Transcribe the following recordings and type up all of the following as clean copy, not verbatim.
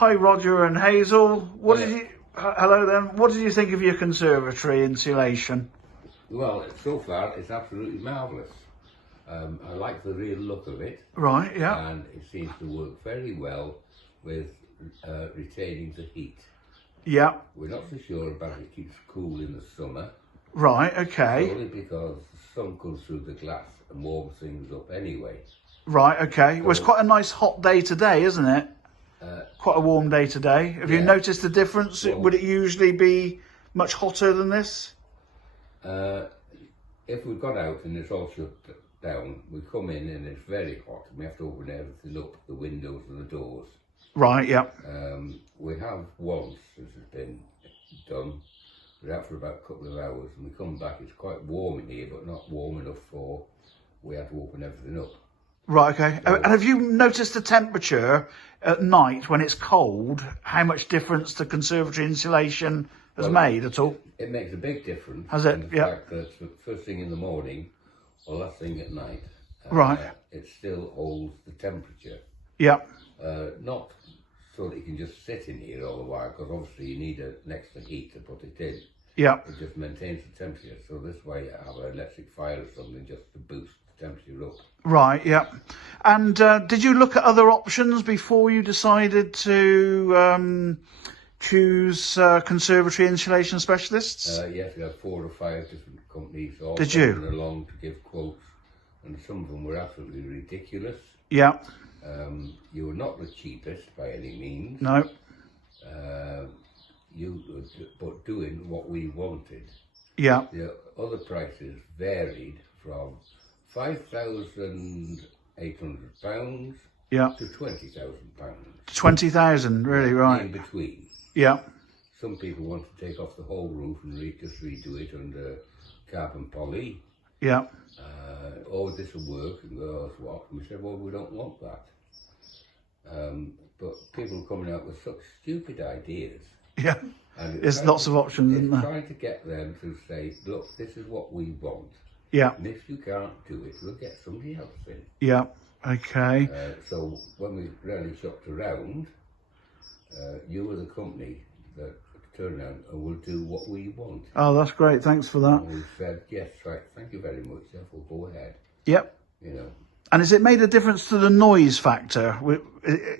Hi, Roger and Hazel. Hello then. What did you think of your conservatory insulation? Well, so far it's absolutely marvellous. I like the real look of it. Right, yeah. And it seems to work very well with retaining the heat. Yeah. We're not so sure about it keeps cool in the summer. Right, okay. Only because the sun comes through the glass and warms things up anyway. Right, okay. Well, it's quite a nice hot day today, isn't it? Quite a warm day today. Have you noticed the difference? Well, would it usually be much hotter than this? If we got out and it's all shut down, we come in and it's very hot and we have to open everything up, the windows and the doors. Right, yeah. We have once, since it's been done, we're out for about a couple of hours and we come back, it's quite warm in here, but not warm enough for, we have to open everything up. Right, okay. So, and have you noticed the temperature at night when it's cold, how much difference the conservatory insulation has made at all? It makes a big difference. Has it? In the fact that first thing in the morning or last thing at night, it still holds the temperature. Yeah. Not so that you can just sit in here all the while, because obviously you need an extra heat to put it in. Yeah. It just maintains the temperature. So this way you have an electric fire or something just to boost the temperature up. Right, yeah. And did you look at other options before you decided to choose Conservatory Insulation Specialists? Yes, we had 4 or 5 different companies all coming along to give quotes, and some of them were absolutely ridiculous. Yeah. You were not the cheapest by any means. No. But doing what we wanted. Yeah. The other prices varied from £5,800 to £20,000. 20,000, really, right. In between. Yeah. Some people want to take off the whole roof and just redo it under carbon poly. Yeah. Oh, this will work, and goes what? And we said, well, we don't want that. But people are coming out with such stupid ideas. Yeah. And there's lots of options, isn't there? Trying to get them to say, look, this is what we want. Yeah. And if you can't do it, we'll get somebody else in. Yeah. Okay. So when we really shopped around, you were the company that turned around and will do what we want. Oh, that's great. Thanks for that. And we said, yes, right, thank you very much. Therefore, go ahead. Yep. You know. And has it made a difference to the noise factor?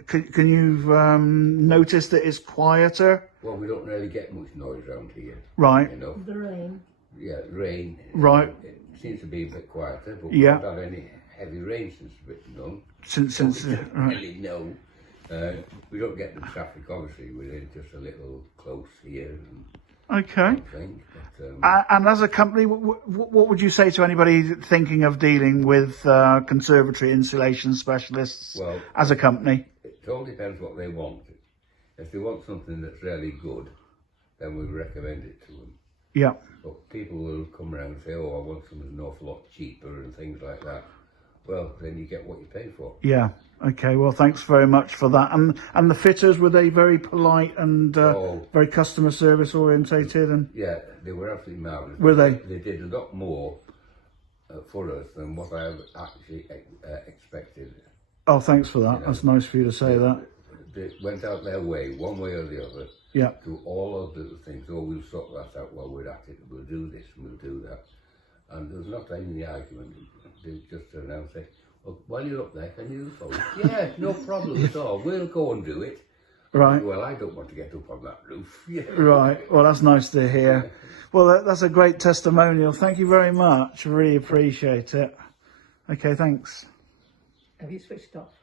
Can you notice that it's quieter? Well, we don't really get much noise around here. Right. You know. The rain. Yeah, rain. Right. It seems to be a bit quieter, but we haven't had any heavy rain since it's been done. Since we don't really know. We don't get the traffic, obviously. We're just a little close here. Okay. But, and as a company, what would you say to anybody thinking of dealing with Conservatory Insulation Specialists as a company? It all depends what they want. If they want something that's really good, then we recommend it to them. Yeah. But people will come around and say, oh, I want something an awful lot cheaper and things like that. Well, then you get what you pay for. Yeah. Okay. Well, thanks very much for that. And the fitters, were they very polite and very customer service orientated? And yeah, they were absolutely marvellous. Were they? They did a lot more for us than what I actually expected. Oh, thanks for that. You know, that's nice for you to say that. They went out their way, one way or the other, to do all of the things. Oh, we'll sort that out while we're at it. We'll do this and we'll do that. And there was not any argument. They just turned around and say, well, while you're up there, can you do the phone? Yeah, no problem at all. We'll go and do it. Right. Well, I don't want to get up on that roof. Right. Well, that's nice to hear. Well, that's a great testimonial. Thank you very much. Really appreciate it. Okay, thanks. Have you switched off?